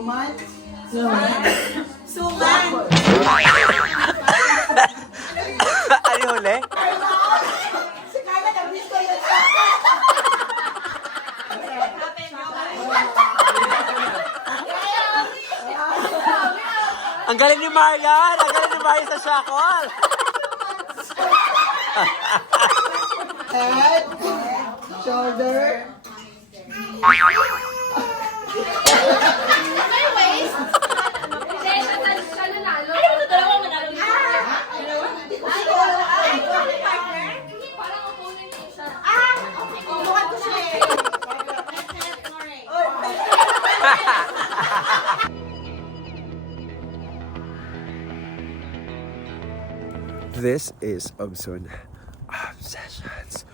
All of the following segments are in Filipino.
Suman. Suman. Ano yung huli? Si Carla, nabis ko yun. Ang galing ni Marian! Ang galing ni Marian sa shackle! Head. Shoulder. May waist? Hindi, siya nanalo. Ano ito? Dalawa manalo dito? Partner? Parang opponent niya siya. Okay. Bukan ko siya eh. This is Obson Obsessions.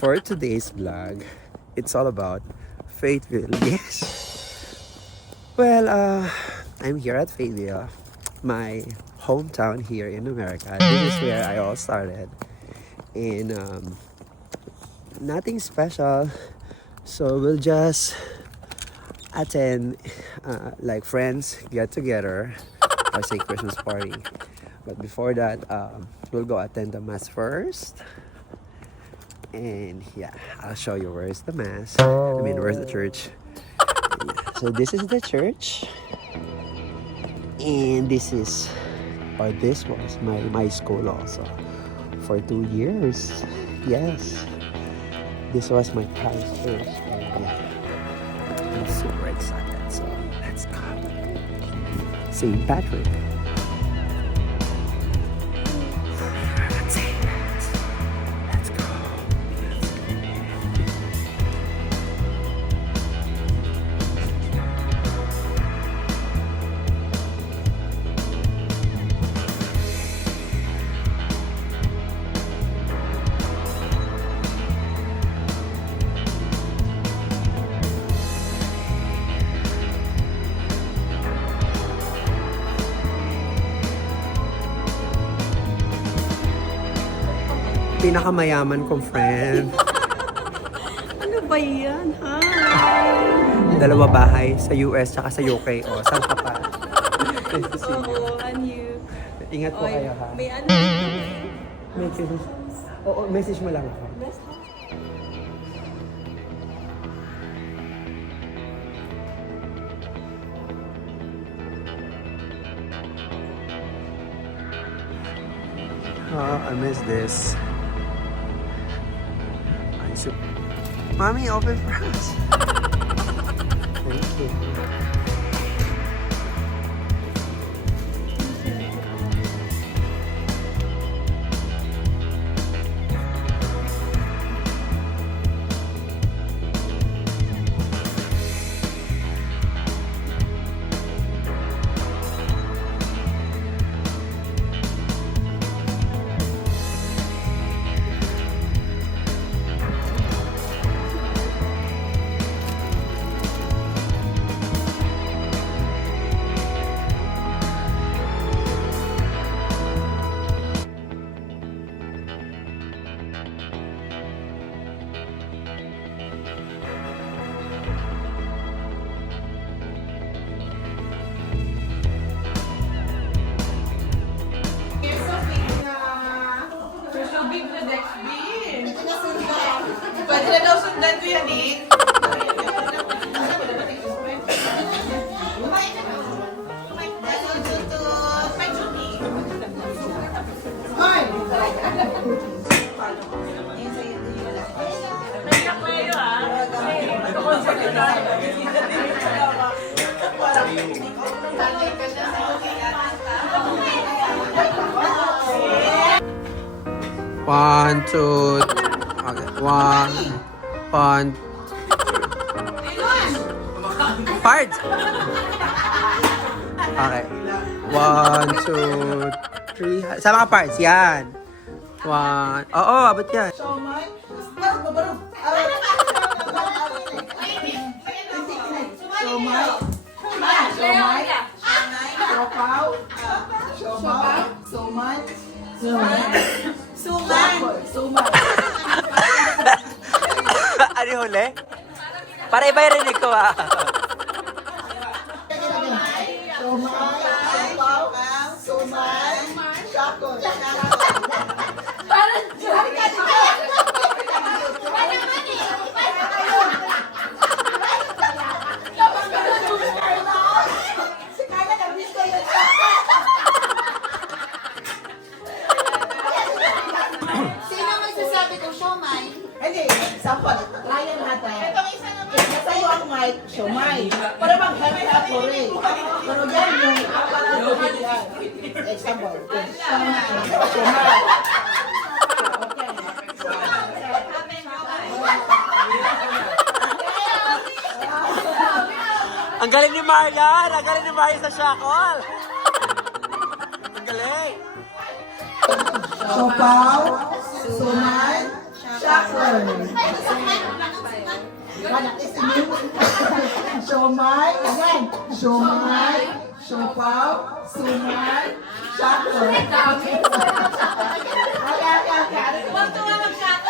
For today's vlog, it's all about Fayetteville. Yes. Well, I'm here at Fayetteville, my hometown here in America. This is where I all started. And nothing special. So we'll just attend like friends get together. I say Christmas party. But before that, we'll go attend the mass first. And yeah, I'll show you where is the mass. I mean, where's the church. Yeah. So this is the church. And this is, or this was my school also. For 2 years. Yes. This was my parish church. And yeah, I'm super excited. So let's go. St. Patrick. Let's go. Pinakamayaman kong friend. Ano ba yan, ha? Dalawa bahay sa US tsaka sa UK. O, saan ka pa? Nice to see you. Oo, and you. Ingat po kayo ha. May ano dito eh. Message. Oo, message mo lang ako. I miss this. Mommy, open for us. Thank you. Pwede na daw sundan ko yan eh. One, two, okay. One. Parts. Okay. 1, 2, 3. Sama ka parts. Yan. 1. Oo, abot yan. Showman. Showman. Showman. Siopaw. Siopaw. Suman. Suman. Suman. Ano yung huli? Para iba yung rinig ko ah. Sino magsasabi ko siomay? Hindi, sample. Ryan natin. Itong isa naman. Sa'yo ang mic, siomay. Para mag-happy ako rin. Pero yan yung example. Siomay. Ang galing ni Marian! Ang galing ni Marian sa shackle! Ang galing! Sopaw, suman, shakon. Siomay, again. Siomay, sopaw, suman, shakon. Tuwa mag-shako.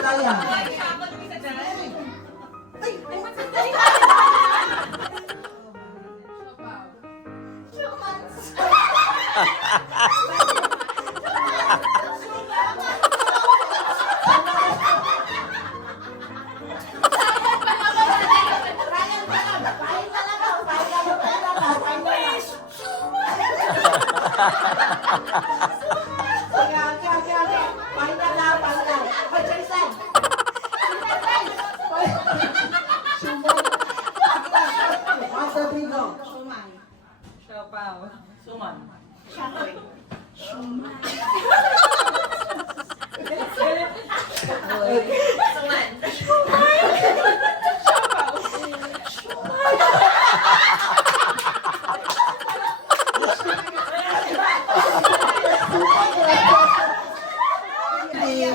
Try yan. Siopaw. Suman.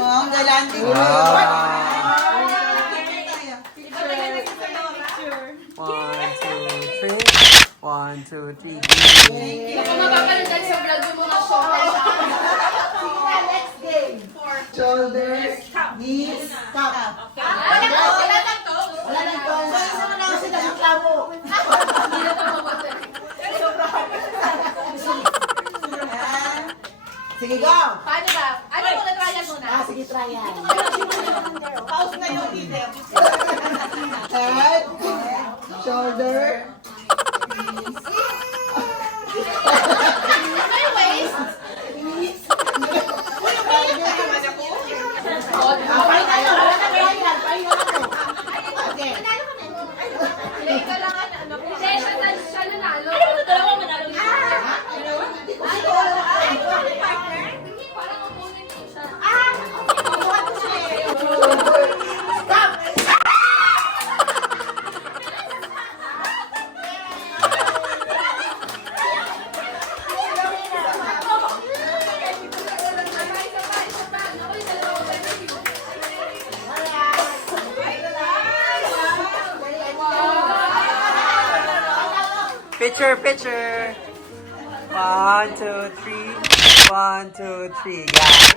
Ang galante. One, two, three. Kung mapapalitan sa vlog yung mga siomay sa akin. Next game. Shoulders, knees, cup. Wala lang to. Wala na ito. Isa na lang kasi nagreklamo. Hindi na to mabuti. Sige, go. Paano ba? Ano muna, trial muna? Sige, try yan. Pause na yung video. Head, shoulder, May waist? Okay. Play ka lang ano. Hindi, siya nanalo. Ano ba dalawa manalo? Parang opponent ko siya. Picture, picture. 1, 2, 3. 1, 2, 3. Yeah.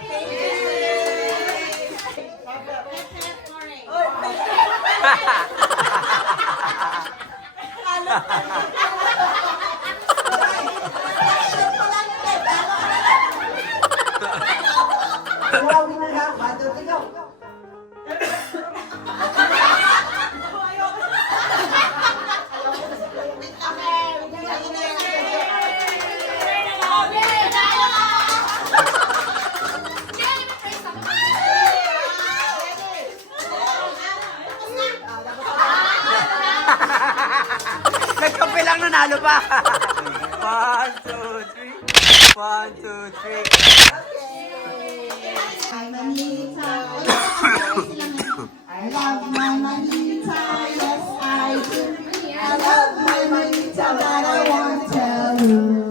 Huwag mo na. 1, 2, 3, go. Nagkape lang nanalo pa. 1, 2, 3. 1, 2, 3. My Manita. I love my Manita, yes I do. I love my Manita, but I won't tell you.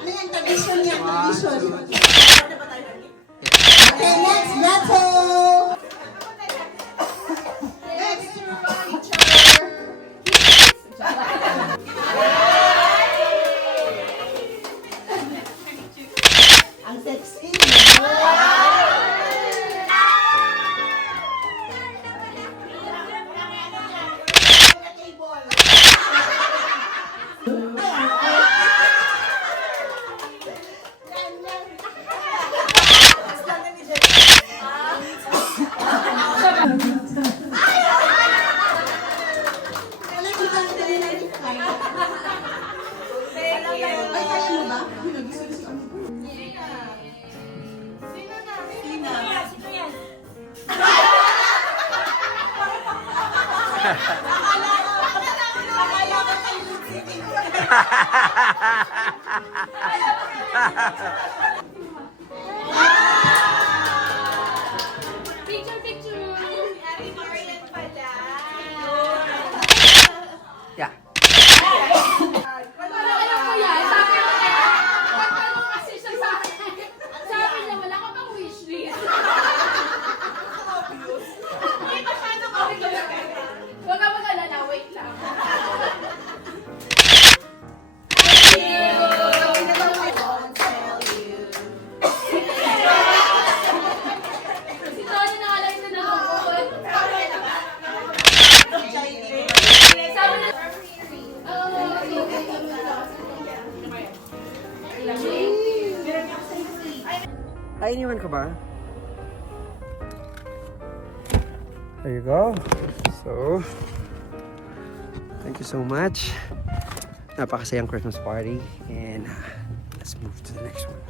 Ano yung tradition niya? Tradition. Okay, next battle. Next teacher. Picture, picture. Ari Marian pala. Yeah. Ano ko yan? Sabi mo kaya, pagtanong kasi siya sa akin. Sabi niya, wala ka pang wishlist. Hindi pa siya nung Huwag ka mag-alala, wait lang. Si Tony nakalay sa nalungkot. Sabi niya, Ay, iniwan ko ba? There you go. So, thank you so much. Napakasayang Christmas party. And let's move to the next one.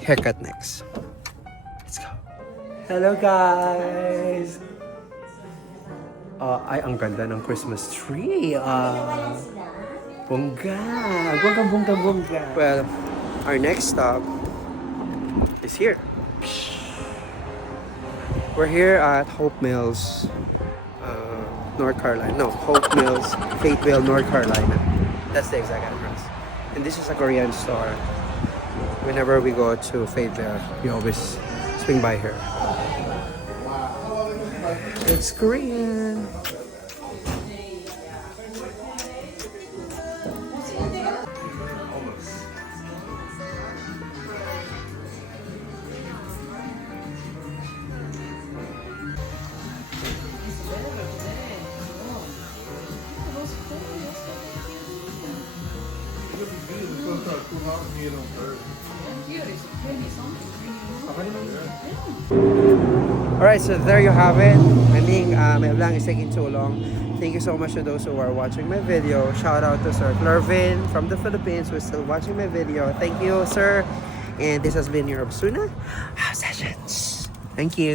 Haircut next. Let's go. Hello guys! Ay, ang ganda ng Christmas tree. Bongga! Bongga. Well, our next stop is here. We're here at Hope Mills, North Carolina. No, Hope Mills, Fayetteville, North Carolina. That's the exact address. And this is a Korean store. Whenever we go to Fayetteville, we always swing by here. It's Korean. Alright, so there you have it. I think my vlog is taking too long. Thank you so much to those who are watching my video. Shout out to Sir Clervin from the Philippines who is still watching my video. Thank you, sir. And this has been your Obsuna Sessions. Thank you.